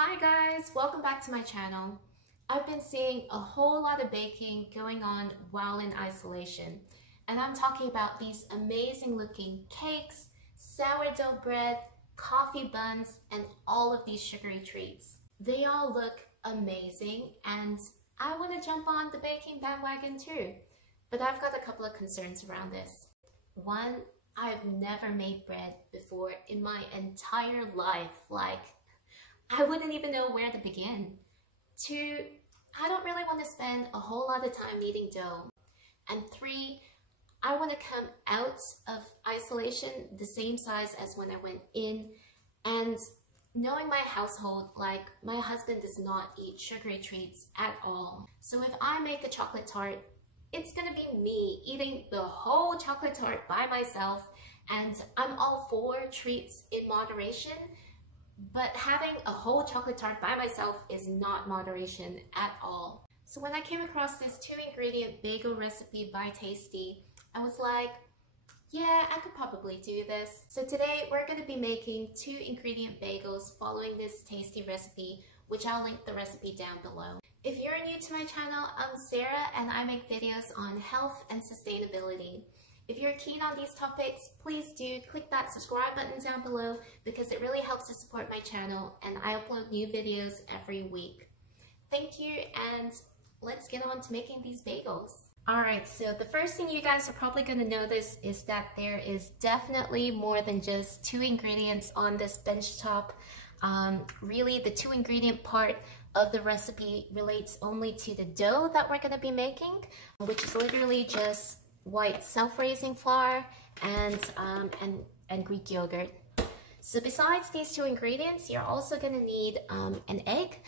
Hi guys, welcome back to my channel. I've been seeing a whole lot of baking going on while in isolation, and I'm talking about these amazing looking cakes, sourdough bread, coffee buns, and all of these sugary treats. They all look amazing and I want to jump on the baking bandwagon too, but I've got a couple of concerns around this. One, I've never made bread before in my entire life. I wouldn't even know where to begin. Two, I don't really want to spend a whole lot of time kneading dough. And three, I want to come out of isolation the same size as when I went in. And knowing my household, my husband does not eat sugary treats at all. So if I make a chocolate tart, it's gonna be me eating the whole chocolate tart by myself. And I'm all for treats in moderation, but having a whole chocolate tart by myself is not moderation at all. So when I came across this 2-ingredient bagel recipe by Tasty, I was like, yeah, I could probably do this. So today we're going to be making 2-ingredient bagels following this Tasty recipe, which I'll link the recipe down below. If you're new to my channel, I'm Sarah and I make videos on health and sustainability. If you're keen on these topics, please do click that subscribe button down below because it really helps to support my channel and I upload new videos every week. Thank you, and let's get on to making these bagels. Alright, so the first thing you guys are probably going to notice is that there is definitely more than just 2 ingredients on this benchtop. Really, the 2-ingredient part of the recipe relates only to the dough that we're going to be making, which is literally just white self-raising flour and Greek yogurt. So besides these 2 ingredients, you're also going to need an egg,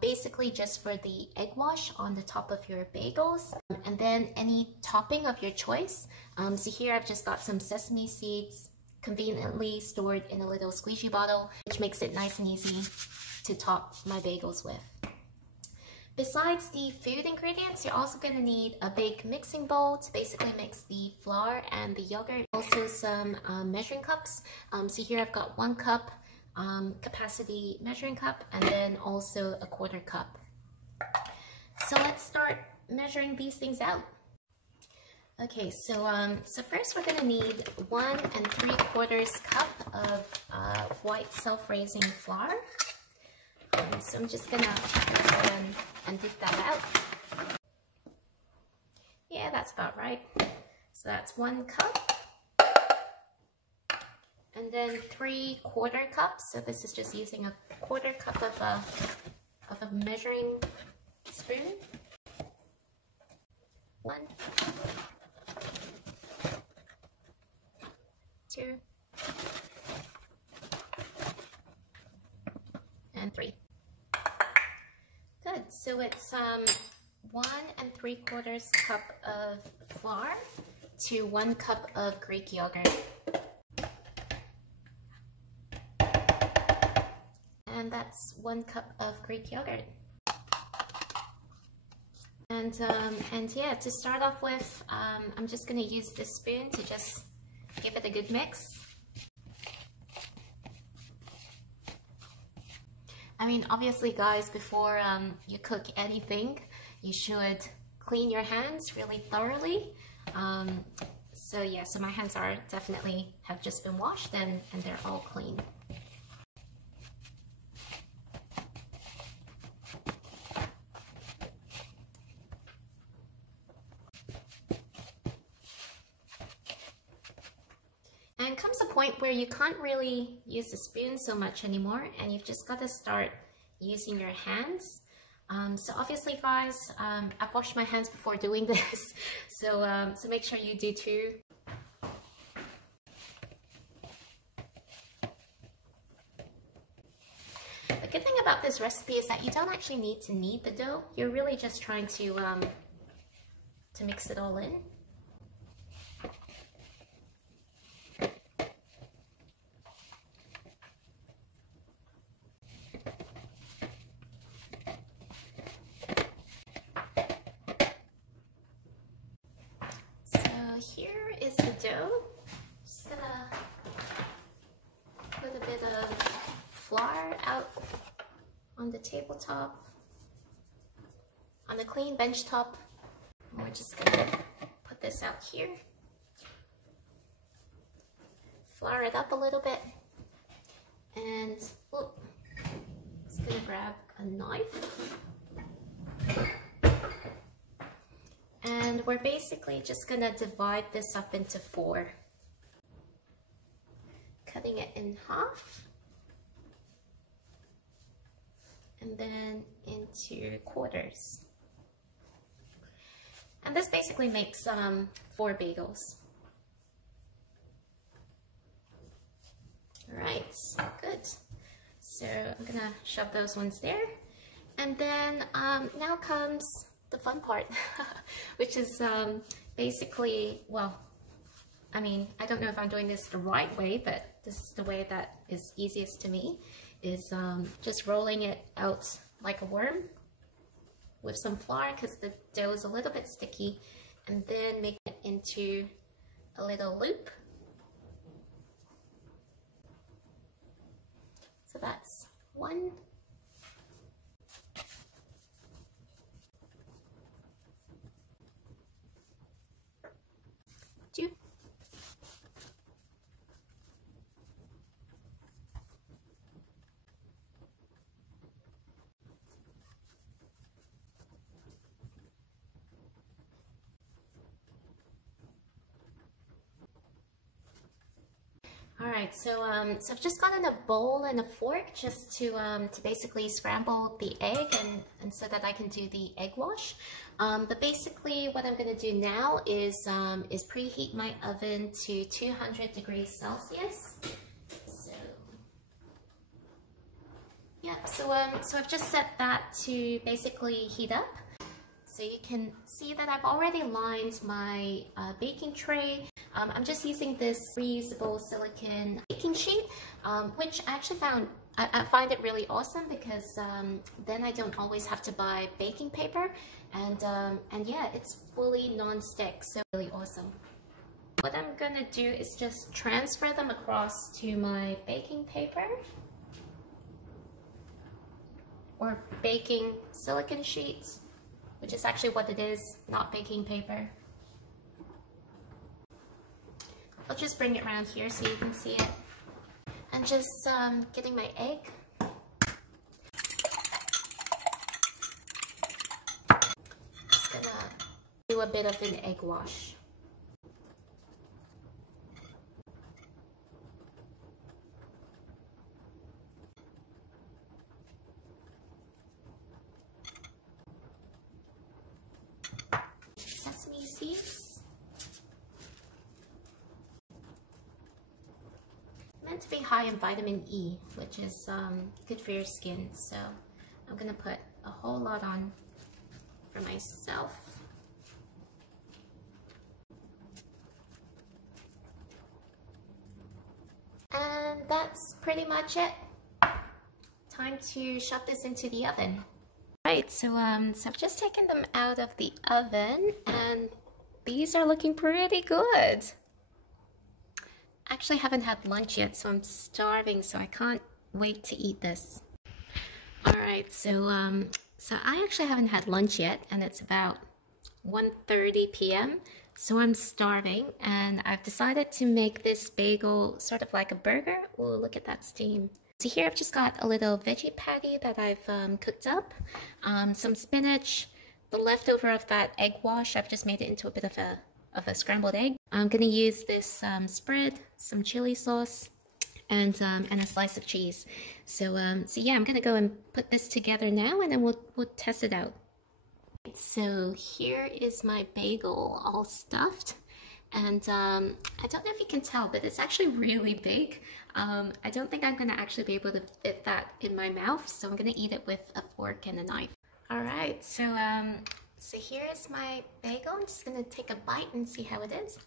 basically just for the egg wash on the top of your bagels, and then any topping of your choice. So here I've just got some sesame seeds conveniently stored in a little squeegee bottle, which makes it nice and easy to top my bagels with. Besides the food ingredients, you're also going to need a big mixing bowl to basically mix the flour and the yogurt. Also some measuring cups. So here I've got 1 cup capacity measuring cup and then also a 1/4 cup. So let's start measuring these things out. Okay, so first we're going to need 1 3/4 cup of white self-raising flour. So I'm just gonna go ahead and dig that out. Yeah, that's about right. So that's 1 cup. And then 3/4 cups. So this is just using a 1/4 cup of a measuring spoon. 1, 2, and 3. Good. So it's 1 3/4 cup of flour to 1 cup of Greek yogurt, and that's 1 cup of Greek yogurt. And yeah, to start off with, I'm just going to use this spoon to just give it a good mix. I mean, obviously guys, before you cook anything, you should clean your hands really thoroughly. So yeah, so my hands are definitely have just been washed and they're all clean. And comes a point where you can't really use the spoon so much anymore, and you've just got to start using your hands. So obviously guys, I've washed my hands before doing this, so make sure you do too. The good thing about this recipe is that you don't actually need to knead the dough. You're really just trying to mix it all in. Here is the dough. Just gonna put a bit of flour out on the tabletop, on a clean bench top. We're just gonna put this out here, flour it up a little bit, and just gonna grab a knife. And we're basically just gonna divide this up into 4, cutting it in half, and then into quarters. And this basically makes 4 bagels. All right, good. So I'm gonna shove those ones there. And then now comes the fun part, which is basically, well, I mean, I don't know if I'm doing this the right way, but this is the way that is easiest to me, is just rolling it out like a worm with some flour, because the dough is a little bit sticky, and then make it into a little loop. So that's 1. 2. Alright, so I've just gotten a bowl and a fork just to basically scramble the egg and so that I can do the egg wash. But basically what I'm going to do now is preheat my oven to 200 degrees Celsius. So yeah, so I've just set that to basically heat up. So you can see that I've already lined my baking tray. I'm just using this reusable silicone baking sheet, which I actually I find it really awesome, because then I don't always have to buy baking paper, and yeah, it's fully non-stick, so really awesome. What I'm gonna do is just transfer them across to my baking paper, or baking silicone sheets, which is actually what it is, not baking paper. I'll just bring it around here so you can see it. And just getting my egg. Just gonna do a bit of an egg wash. Sesame seeds. Meant to be high in vitamin E, which is good for your skin. So I'm gonna put a whole lot on for myself. And that's pretty much it. Time to shove this into the oven. Right, so I've just taken them out of the oven, and these are looking pretty good. Actually haven't had lunch yet, so I'm starving, so I can't wait to eat this. Alright, so I actually haven't had lunch yet, and it's about 1:30 p.m. So I'm starving, and I've decided to make this bagel sort of like a burger. Oh, look at that steam. So here I've just got a little veggie patty that I've cooked up, some spinach, the leftover of that egg wash. I've just made it into a bit of a scrambled egg. I'm gonna use this spread, some chili sauce, and a slice of cheese. So yeah, I'm gonna go and put this together now, and then we'll test it out. So here is my bagel all stuffed, and I don't know if you can tell, but it's actually really big. I don't think I'm gonna actually be able to fit that in my mouth, so I'm gonna eat it with a fork and a knife. All right, so here's my bagel. I'm just gonna take a bite and see how it is.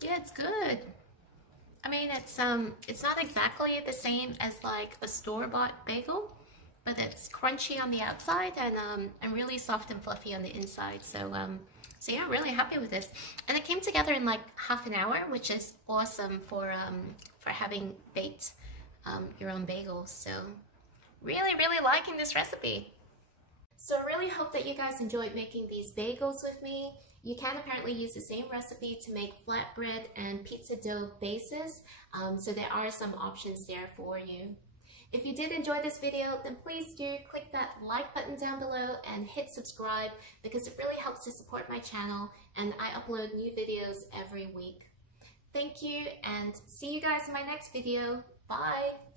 Yeah, it's good. I mean, it's not exactly the same as like a store-bought bagel, but it's crunchy on the outside and really soft and fluffy on the inside. So yeah, really happy with this. And it came together in like half an hour, which is awesome for having baked your own bagels. So really liking this recipe. So I really hope that you guys enjoyed making these bagels with me. You can apparently use the same recipe to make flatbread and pizza dough bases, so there are some options there for you. If you did enjoy this video, then please do click that like button down below and hit subscribe, because it really helps to support my channel, and I upload new videos every week. Thank you, and see you guys in my next video. Bye!